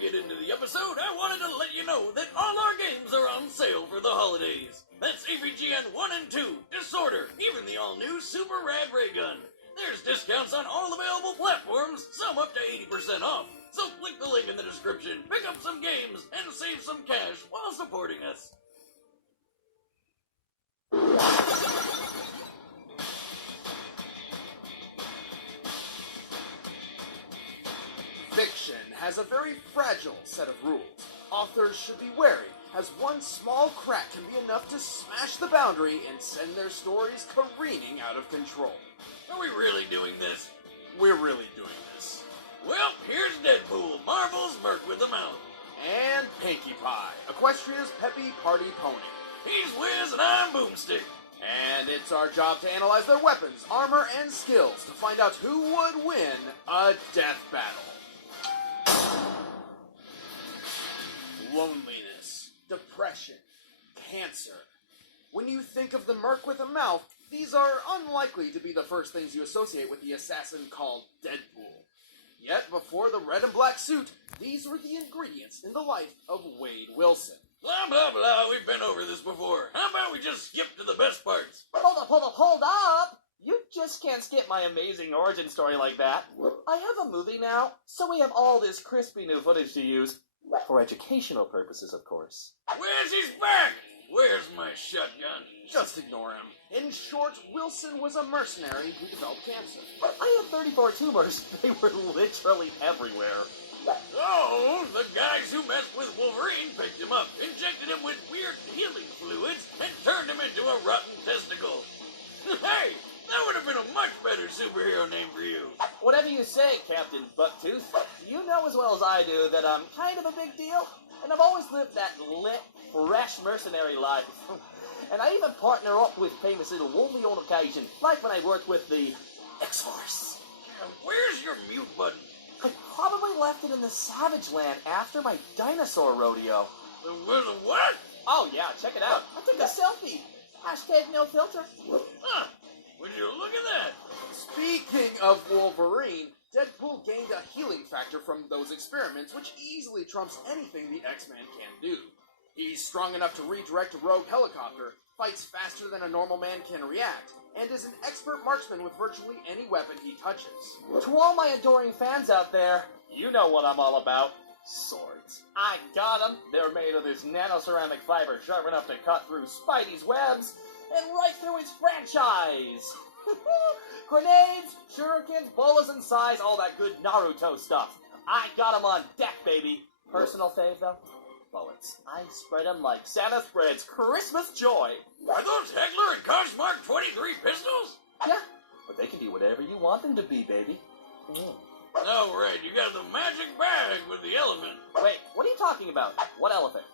get into the episode, I wanted to let you know that all our games are on sale for the holidays. That's AVGN 1 and 2, Disorder, even the all-new Super Rad Ray Gun. There's discounts on all available platforms, some up to 80% off. So click the link in the description, pick up some games, and save some cash while supporting us. Fiction has a very fragile set of rules. Authors should be wary, as one small crack can be enough to smash the boundary and send their stories careening out of control. Are we really doing this? We're really doing this. Well, here's Deadpool, Marvel's Merc with a Mouth. And Pinkie Pie, Equestria's peppy party pony. He's Wiz and I'm Boomstick. And it's our job to analyze their weapons, armor, and skills to find out who would win a death battle. Loneliness, depression, cancer. When you think of the Merc with a Mouth, these are unlikely to be the first things you associate with the assassin called Deadpool. Yet, before the red and black suit, these were the ingredients in the life of Wade Wilson. Blah, blah, blah, we've been over this before. How about we just skip to the best parts? Hold up! You just can't skip my amazing origin story like that. I have a movie now, so we have all this crispy new footage to use. For educational purposes, of course. Wiz, he's back! Where's my shotgun? Just ignore him. In short, Wilson was a mercenary who developed cancer. I had 34 tumors. They were literally everywhere. Oh, the guys who messed with Wolverine picked him up, injected him with weird healing fluids, and turned him into a rotten testicle. Hey, that would have been a much better superhero name for you. Whatever you say, Captain Bucktooth. You know as well as I do that I'm kind of a big deal, and I've always lived that lit, fresh mercenary life. And I even partner up with famous little Wolvie on occasion, like when I worked with the X-Force. Where's your mute button? I probably left it in the Savage Land after my dinosaur rodeo. The what? Oh yeah, check it out. I took a selfie. Hashtag no filter. Huh. Would you look at that? Speaking of Wolverine, Deadpool gained a healing factor from those experiments, which easily trumps anything the X-Man can do. He's strong enough to redirect a rogue helicopter, fights faster than a normal man can react, and is an expert marksman with virtually any weapon he touches. To all my adoring fans out there, you know what I'm all about. Swords. I got them. They're made of this nano-ceramic fiber sharp enough to cut through Spidey's webs and right through his franchise. Grenades, shurikens, bolas and sais, all that good Naruto stuff. I got them on deck, baby. Personal fave, though? Bullets. I spread them like Santa spreads Christmas joy. Are those Heckler and Koch Mark 23 pistols? Yeah, but they can be whatever you want them to be, baby. Oh, right, you got the magic bag with the elephant. Wait, what are you talking about? What elephant?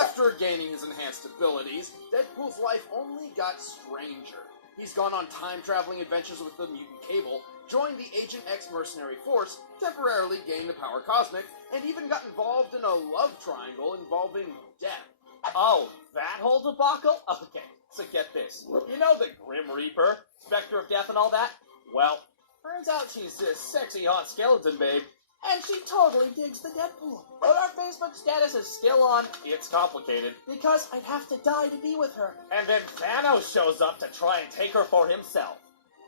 After gaining his enhanced abilities, Deadpool's life only got stranger. He's gone on time-traveling adventures with the mutant Cable, joined the Agent X mercenary force, temporarily gained the power Cosmic, and even got involved in a love triangle involving death. Oh, that whole debacle? Okay, so get this. You know the Grim Reaper, Spectre of Death and all that? Well, turns out she's this sexy hot skeleton babe, and she totally digs the Deadpool. But our Facebook status is still on It's Complicated, because I'd have to die to be with her. And then Thanos shows up to try and take her for himself.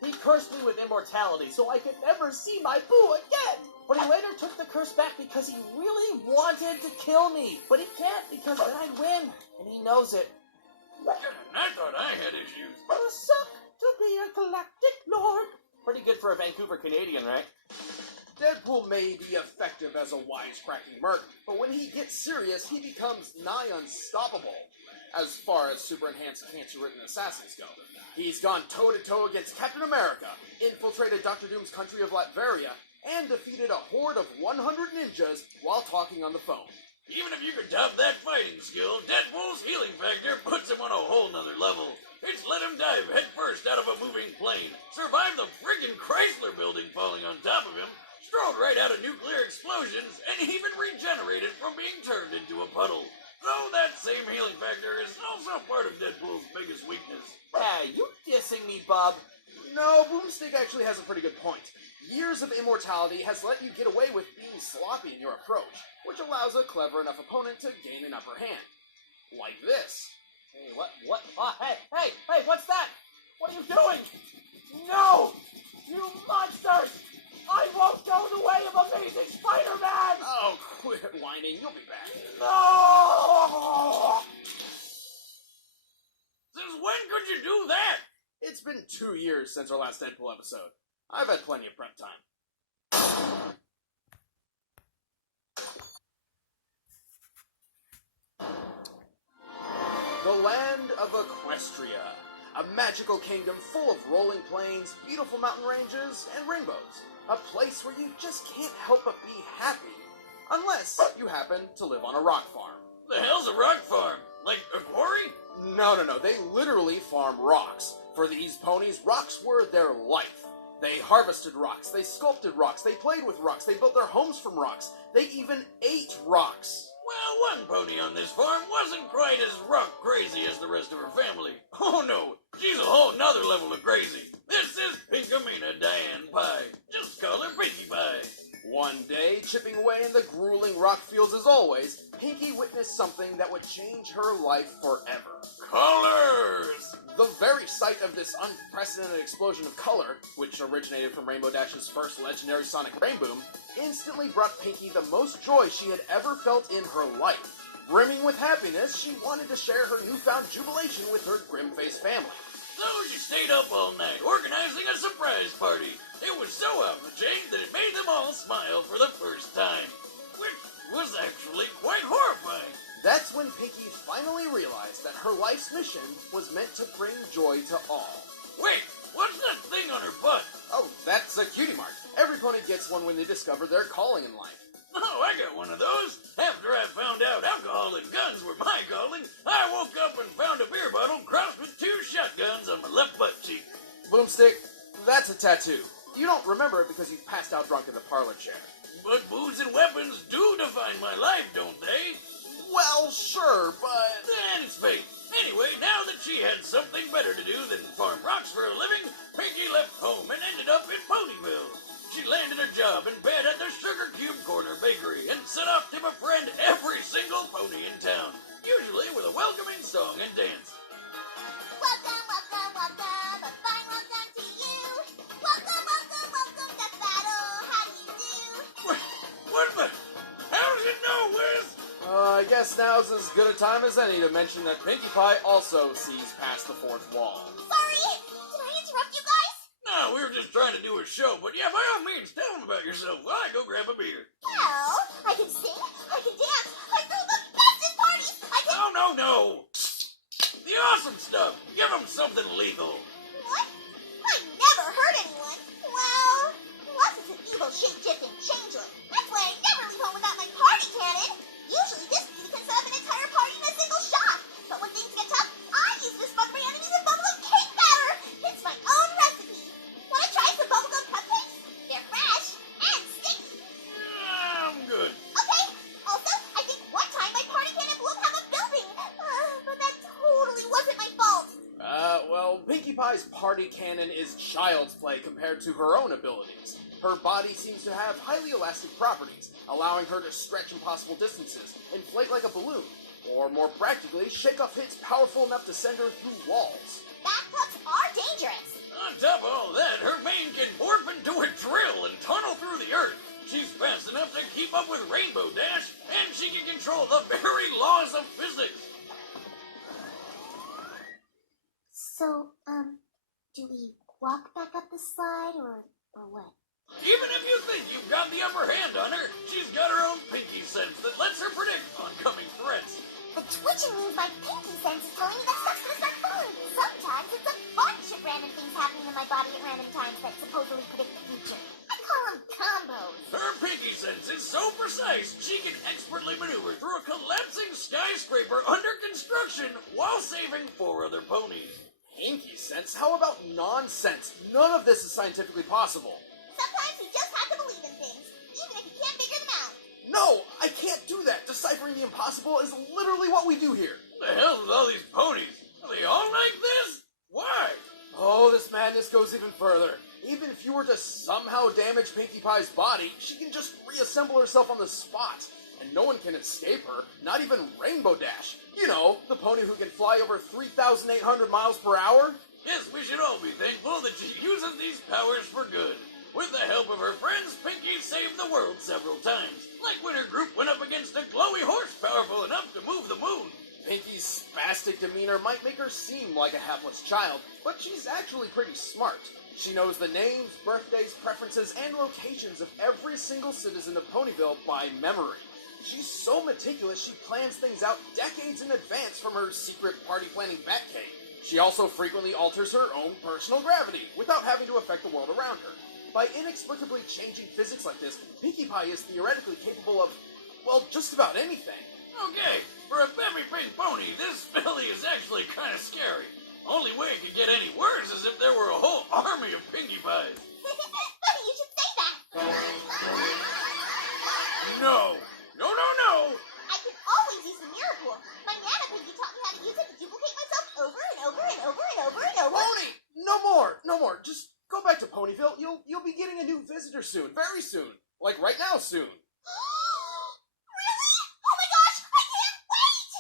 He cursed me with immortality so I could never see my boo again. But he later took the curse back because he really wanted to kill me. But he can't because then I'd win, and he knows it. I thought I had issues. But it suck to be a galactic lord. Pretty good for a Vancouver Canadian, right? Deadpool may be effective as a wisecracking merc, but when he gets serious, he becomes nigh unstoppable, as far as super-enhanced cancer-ridden assassins go. He's gone toe-to-toe against Captain America, infiltrated Dr. Doom's country of Latveria, and defeated a horde of 100 ninjas while talking on the phone. Even if you could top that fighting skill, Deadpool's healing factor puts him on a whole nother level. It's let him dive headfirst out of a moving plane, survive the friggin' Chrysler building falling on top of him, strode right out of nuclear explosions, and even regenerated from being turned into a puddle. Though that same healing factor is also part of Deadpool's biggest weakness. Hey, you dissing me, Bob? No, Boomstick actually has a pretty good point. Years of immortality has let you get away with being sloppy in your approach, which allows a clever enough opponent to gain an upper hand. Like this. Hey, what? Oh, hey, what's that? What are you doing? No! You monsters! I won't go the way of Amazing Spider-Man! Oh, quit whining. You'll be back. No! Since when could you do that? It's been 2 years since our last Deadpool episode. I've had plenty of prep time. The land of Equestria. A magical kingdom full of rolling plains, beautiful mountain ranges, and rainbows. A place where you just can't help but be happy. Unless you happen to live on a rock farm. The hell's a rock farm? Like a quarry? No. They literally farm rocks. For these ponies, rocks were their life. They harvested rocks, they sculpted rocks, they played with rocks, they built their homes from rocks, they even ate rocks. Well, one pony on this farm wasn't quite as rock crazy as the rest of her family. Oh no, she's a whole nother level of crazy. This is Pinkamina Diane Pie. Just call her Pinkie Pie. One day, chipping away in the grueling rock fields as always, Pinkie witnessed something that would change her life forever. Colors! The very sight of this unprecedented explosion of color, which originated from Rainbow Dash's first legendary Sonic Rainboom, instantly brought Pinkie the most joy she had ever felt in her life. Brimming with happiness, she wanted to share her newfound jubilation with her grim-faced family. So she stayed up all night organizing a surprise party. It was so off the chain that it made them all smile for the first time. Which was actually quite horrifying. That's when Pinkie finally realized that her life's mission was meant to bring joy to all. Wait, what's that thing on her butt? Oh, that's a cutie mark. Every pony gets one when they discover their calling in life. Oh, I got one of those. After I found out alcohol and guns were my calling, I woke up and found a beer bottle crossed with 2 shotguns on my left butt cheek. Boomstick, that's a tattoo. You don't remember it because you passed out drunk in the parlor chair. But booze and weapons do define my life, don't they? Well, sure, but... Then it's fate. Anyway, now that she had something better to do than farm rocks for a living, Pinkie left home and ended up in Ponyville. She landed a job in bed at the Sugar Cube Corner Bakery and set off to befriend every single pony in town, usually with a welcoming song and dance. Welcome, welcome, welcome, a fine welcome to you. Welcome, welcome, welcome to battle. How do you do? What the? How's it know, Wiz? I guess now's as good a time as any to mention that Pinkie Pie also sees past the fourth wall. Sorry, did I interrupt you guys? No, we were just trying to do a show, but yeah, by all means, tell them about yourself while I go grab a beer. Well, I can sing, I can dance, I throw the bestest parties, I can... No. The awesome stuff. Give them something lethal. What? I never hurt anyone. Well, unless it's an evil shape-shifting changeling. That's why I never leave home without my party cannon. Usually this beauty can set up an entire party in a single shot. But when things get tough, I use this bug my enemies in bubblegum cake batter. It's my own recipe. Wanna try some bubblegum cupcakes? They're fresh and sticky. I'm good. Okay. Also, I think one time my party cannon blew up half a building. But that totally wasn't my fault. Well, Pinkie Pie's party cannon is child's play compared to her own abilities. Her body seems to have highly elastic properties, allowing her to stretch impossible distances, inflate like a balloon, or more practically, shake off hits powerful enough to send her through walls. Bathtubs are dangerous. On top of all that, her mane can morph into a drill and tunnel through the earth. She's fast enough to keep up with Rainbow Dash, and she can control the very laws of physics. So, do we walk back up the slide, or what? Even if you think you've got the upper hand on her, she's got her own Pinkie sense that lets her predict oncoming threats. The twitching means my pinky sense is telling me that stuff's gonna start falling. Sometimes it's a bunch of random things happening in my body at random times that supposedly predict the future. I call them combos. Her Pinkie sense is so precise, she can expertly maneuver through a collapsing skyscraper under construction while saving 4 other ponies. Pinkie sense? How about nonsense? None of this is scientifically possible. Sometimes you just have to believe in things, even if you can't figure them out. No, I can't do that. Deciphering the impossible is literally what we do here. What the hell's with all these ponies? Are they all like this? Why? Oh, this madness goes even further. Even if you were to somehow damage Pinkie Pie's body, she can just reassemble herself on the spot. And no one can escape her, not even Rainbow Dash. You know, the pony who can fly over 3,800 miles per hour. Yes, we should all be thankful that she uses these powers for good. With the help of her friends, Pinkie saved the world several times. Like when her group went up against a glowy horse powerful enough to move the moon. Pinkie's spastic demeanor might make her seem like a hapless child, but she's actually pretty smart. She knows the names, birthdays, preferences, and locations of every single citizen of Ponyville by memory. She's so meticulous she plans things out decades in advance from her secret party planning Batcave. She also frequently alters her own personal gravity without having to affect the world around her. By inexplicably changing physics like this, Pinkie Pie is theoretically capable of, well, just about anything. Okay, for a Peppy Pink pony, this filly is actually kind of scary. Only way it could get any worse is if there were a whole army of Pinkie Pies. Funny you should say that. No! No, no, no! I can always use the mirror pool. My Nana Pinkie taught me how to use it to duplicate myself over and over and over and over and over. Pony! No more. Just go back to Ponyville. You'll be getting a new visitor soon. Very soon. Like right now soon. Really? Oh my gosh, I can't wait!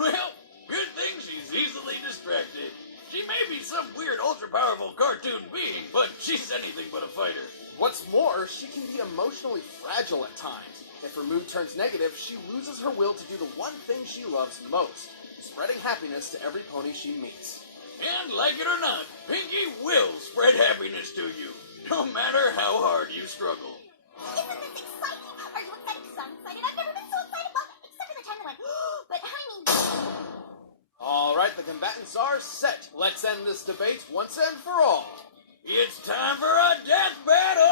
Well, good thing she's easily distracted. She may be some weird ultra-powerful cartoon being, but she's anything but a fighter. What's more, she can be emotionally fragile at times. If her mood turns negative, she loses her will to do the one thing she loves most, spreading happiness to every pony she meets. And like it or not, Pinkie will spread happiness to you, no matter how hard you struggle. Isn't this exciting? Are you excited? Because I'm excited. I've never been so excited. Well, except for the time I went, but I mean... Alright, the combatants are set. Let's end this debate once and for all. It's time for a death battle!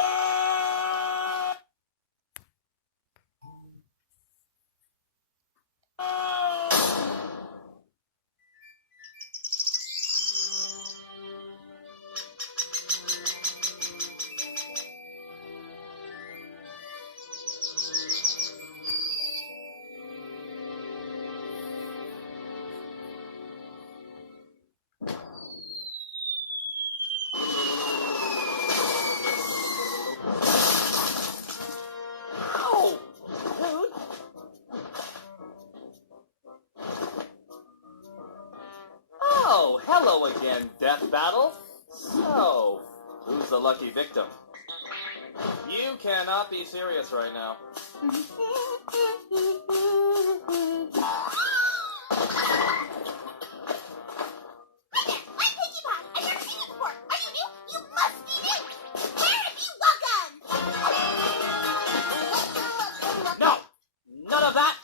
Hello again, Death Battle. So, who's the lucky victim? You cannot be serious right now. I'm Pinkie Pie. I've never seen you before. Are you new? You must be new. Prepare to be welcome. No! None of that!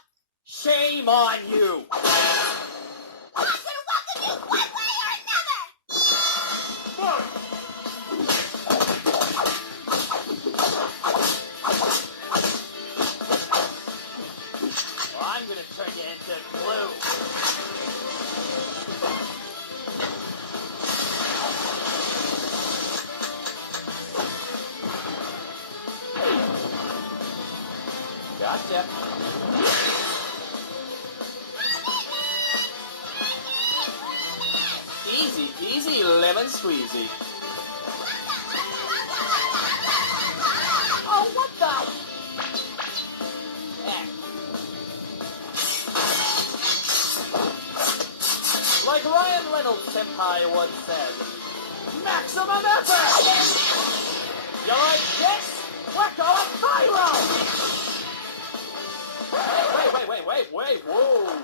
Shame on you! I'm gonna welcome you one way or another. Well, I'm gonna turn you into glue. Gotcha. Easy peasy lemon squeezy. Oh, what the? Heck. Like Ryan Reynolds senpai once said, maximum effort! You like this? We're going viral! Wait, whoa!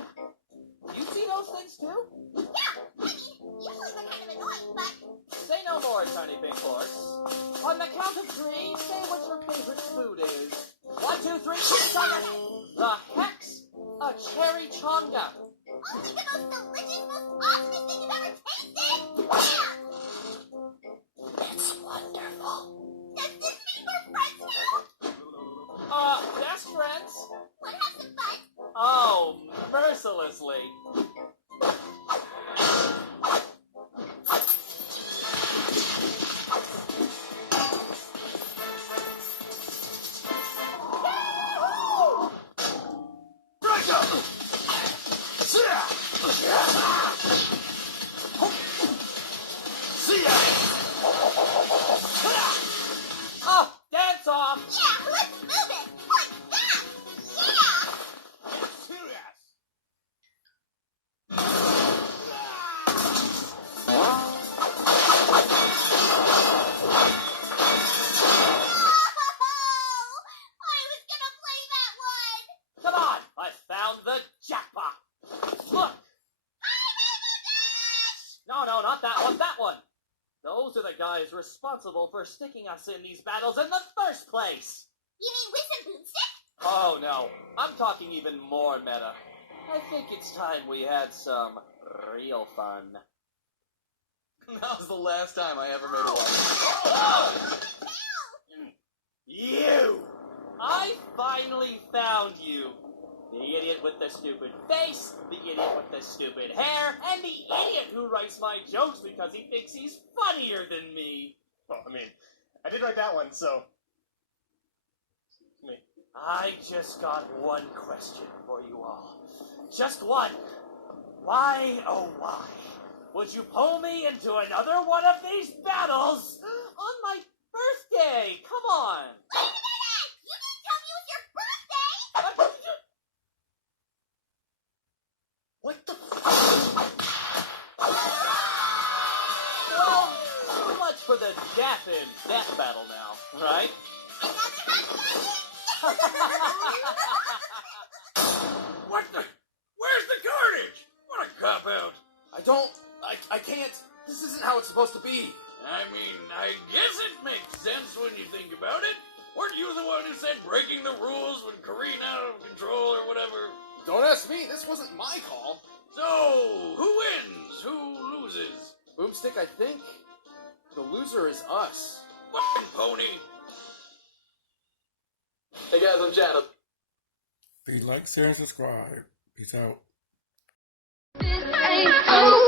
You see those things too? Yeah, I mean, usually they're kind of annoying, but... Say no more, tiny pink horse. On the count of three, say what your favorite food is. 1, 2, 3, sugar! The heck's a cherry chonga. Oh, think of those delicious, most awesome thing you've ever tasted! Yeah! It's wonderful. Does this mean we're friends now? Best friends? Wanna have some fun? Oh, mercilessly. Right up! pants off! Yeah, let's move it! Like that! Yeah! Serious! Oh, I was gonna play that one! Come on! I found the jackpot! Look! No, not that one, that one! Those are the guys responsible for sticking us in these battles in the first place! You mean Whis and Boomstick? Oh no, I'm talking even more meta. I think it's time we had some real fun. That was the last time I ever made a one. You! I finally found you! The idiot with the stupid face, the idiot with the stupid hair, and the idiot who writes my jokes because he thinks he's funnier than me. Well, I mean, I did write that one, so... Me. I just got one question for you all. Just one. Why, oh why, would you pull me into another one of these battles on my birthday? Come on. Wait a minute! You didn't tell me it was your birthday! What the Well, so much for the death in death battle now, right? What the? Where's the carnage? What a cop-out. I can't. This isn't how it's supposed to be. I mean, I guess it makes sense when you think about it. Weren't you the one who said breaking the rules would careen out of control or whatever? Don't ask me. This wasn't my call. So, who wins? Who loses? Boomstick, I think the loser is us. Fucking pony. Hey guys, I'm Chad. Be like, share, and subscribe. Peace out. This ain't so